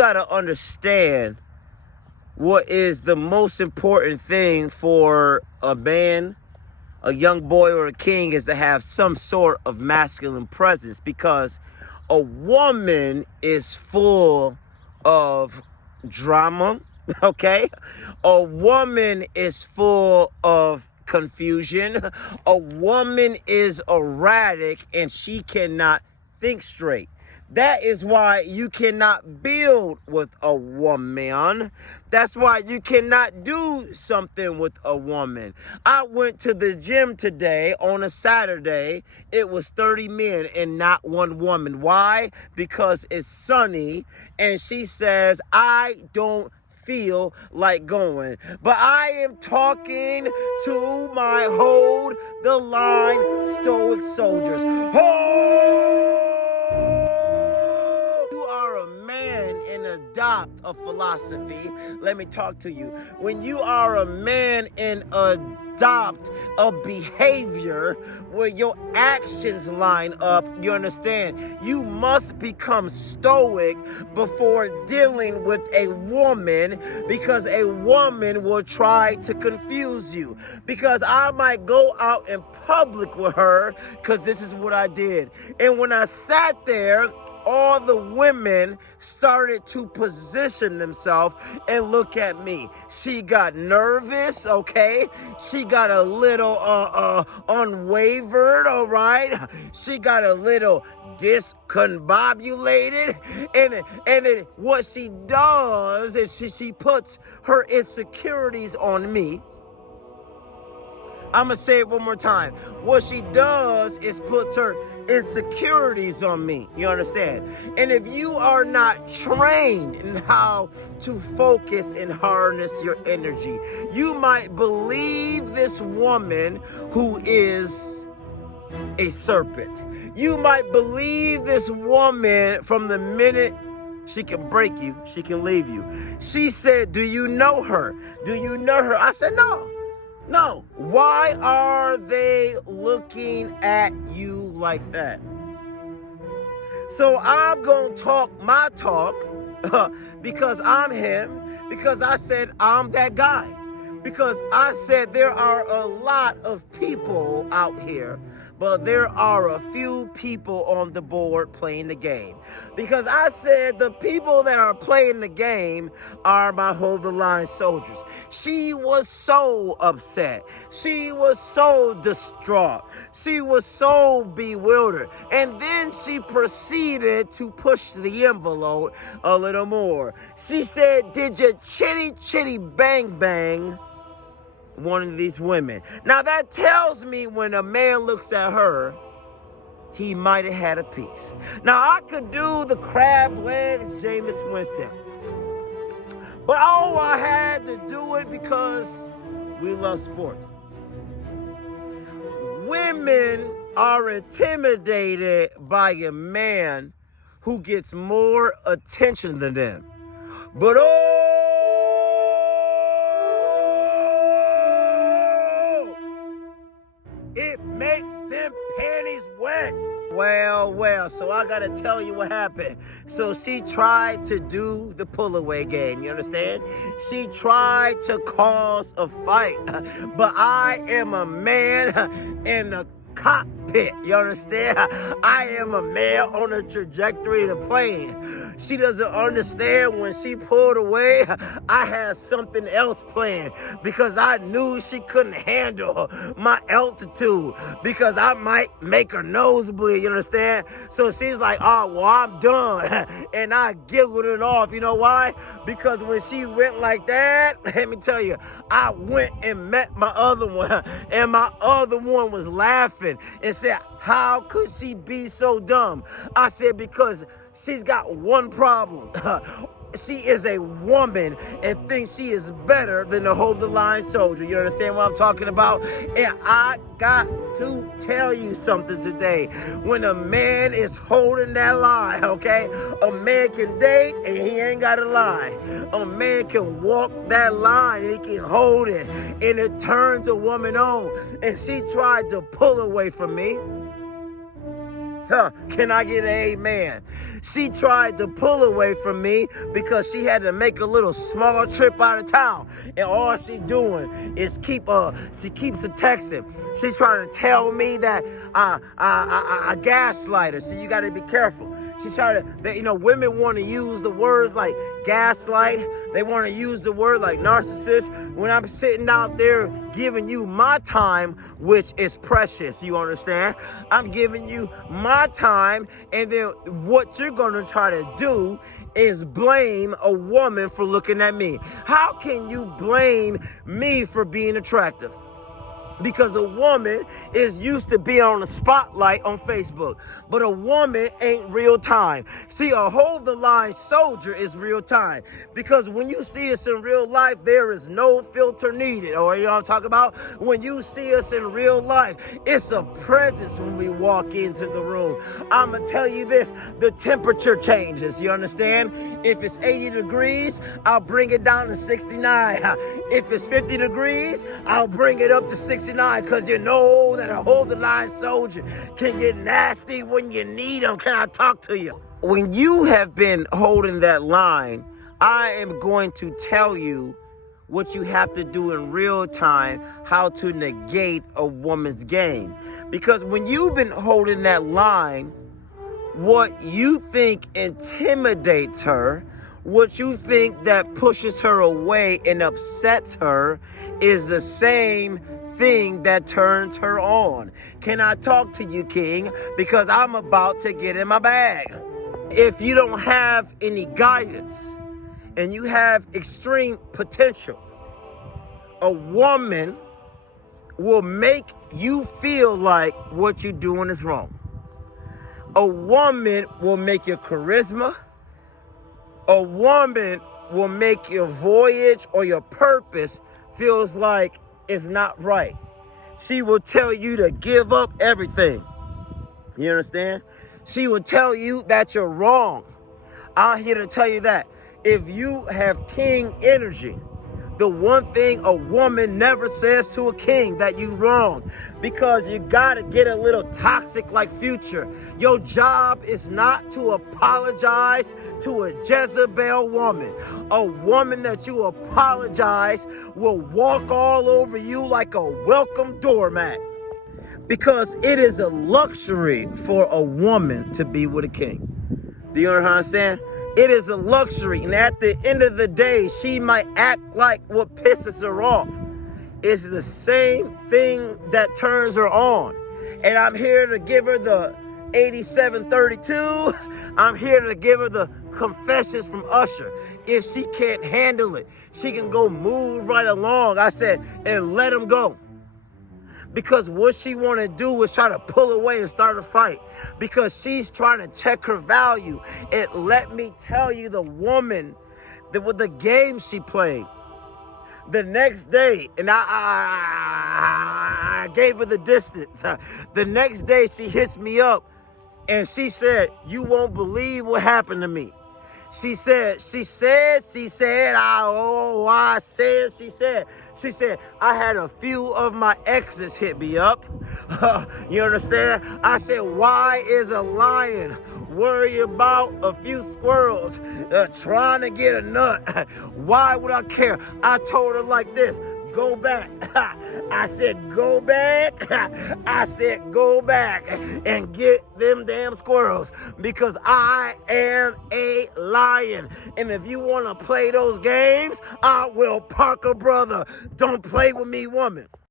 gotta understand what is the most important thing for a man, a young boy, or a king is to have some sort of masculine presence, because a woman is full of drama, okay? A woman is full of confusion. A woman is erratic and she cannot think straight. That is why you cannot build with a woman. That's why you cannot do something with a woman. I went to the gym today on a Saturday. It was 30 men and not one woman. Why? Because it's sunny and she says, I don't feel like going. But I am talking to my hold the line stoic soldiers. Adopt a philosophy. Let me talk to you. When you are a man and adopt a behavior where your actions line up, you understand, you must become stoic before dealing with a woman, because a woman will try to confuse you. Because I might go out in public with her, because this is what I did. And when I sat there, all the women started to position themselves and look at me. She got nervous, okay? She got a little unwavered, all right? She got a little discombobulated. And then what she does is she puts her insecurities on me. I'm going to say it one more time. What she does is puts her insecurities on me. You understand? And if you are not trained in how to focus and harness your energy, you might believe this woman who is a serpent. You might believe this woman from the minute she can break you, she can leave you. She said, do you know her? Do you know her? I said, no. No. Why are they looking at you like that? So I'm going to talk my talk because I'm him, because I said I'm that guy. Because I said there are a lot of people out here, but there are a few people on the board playing the game. Because I said the people that are playing the game are my hold the line soldiers. She was so upset. She was so distraught. She was so bewildered. And then she proceeded to push the envelope a little more. She said, did you chitty chitty bang bang one of these women? Now that tells me when a man looks at her, he might have had a piece. Now I could do the crab legs Jameis Winston, but I had to do it because we love sports. Women are intimidated by a man who gets more attention than them. But it makes them panties wet. Well, so I gotta tell you what happened. So she tried to do the pull-away game, you understand? She tried to cause a fight, but I am a man in the cockpit, you understand? I am a man on a trajectory of the plane. She doesn't understand when she pulled away, I had something else planned, because I knew she couldn't handle my altitude, because I might make her nose bleed, you understand? So she's like, oh, well, I'm done. And I giggled it off. You know why? Because when she went like that, let me tell you, I went and met my other one, and my other one was laughing and said, how could she be so dumb? I said, because she's got one problem. She is a woman and thinks she is better than the hold the line soldier. You understand what I'm talking about? And I got to tell you something today. When a man is holding that line, okay? A man can date and he ain't got to lie. A man can walk that line and he can hold it, and it turns a woman on. And she tried to pull away from me. Can I get an amen? She tried to pull away from me because she had to make a little small trip out of town. And all she doing is she keeps a texting. She's trying to tell me that I gaslight her. So you got to be careful. She tried to, women want to use the words like gaslight. They want to use the word like narcissist. When I'm sitting out there giving you my time, which is precious, you understand? I'm giving you my time, and then what you're going to try to do is blame a woman for looking at me. How can you blame me for being attractive? Because a woman is used to being on the spotlight on Facebook. But a woman ain't real time. See, a hold the line soldier is real time. Because when you see us in real life, there is no filter needed. Or you know what I'm talking about? When you see us in real life, it's a presence when we walk into the room. I'm going to tell you this, the temperature changes. You understand? If it's 80 degrees, I'll bring it down to 69. If it's 50 degrees, I'll bring it up to 69. Because you know that a hold the line soldier can get nasty when you need them. Can I talk to you? When you have been holding that line, I am going to tell you what you have to do in real time, how to negate a woman's game. Because when you've been holding that line, what you think intimidates her, what you think that pushes her away and upsets her is the same thing that turns her on. Can I talk to you, King? Because I'm about to get in my bag. If you don't have any guidance and you have extreme potential, a woman will make you feel like what you're doing is wrong. A woman will make your charisma. A woman will make your voyage or your purpose feels like it's not right. She will tell you to give up everything. You understand? She will tell you that you're wrong. I'm here to tell you that if you have king energy, the one thing a woman never says to a king that you wrong, because you gotta get a little toxic like Future. Your job is not to apologize to a Jezebel woman. A woman that you apologize will walk all over you like a welcome doormat. Because it is a luxury for a woman to be with a king. Do you understand? It is a luxury, and at the end of the day, she might act like what pisses her off. It's the same thing that turns her on. And I'm here to give her the 8732. I'm here to give her the confessions from Usher. If she can't handle it, she can go move right along. I said, and let him go. Because what she want to do is try to pull away and start a fight. Because she's trying to check her value. And let me tell you, the woman, with the game she played, the next day, and I gave her the distance. The next day she hits me up and she said, you won't believe what happened to me. She said, She said, I had a few of my exes hit me up. You understand? I said, why is a lion worry about a few squirrels trying to get a nut? Why would I care? I told her like this. Go back. I said, go back. I said, go back and get them damn squirrels, because I am a lion. And if you want to play those games, I will, Parker brother. Don't play with me, woman.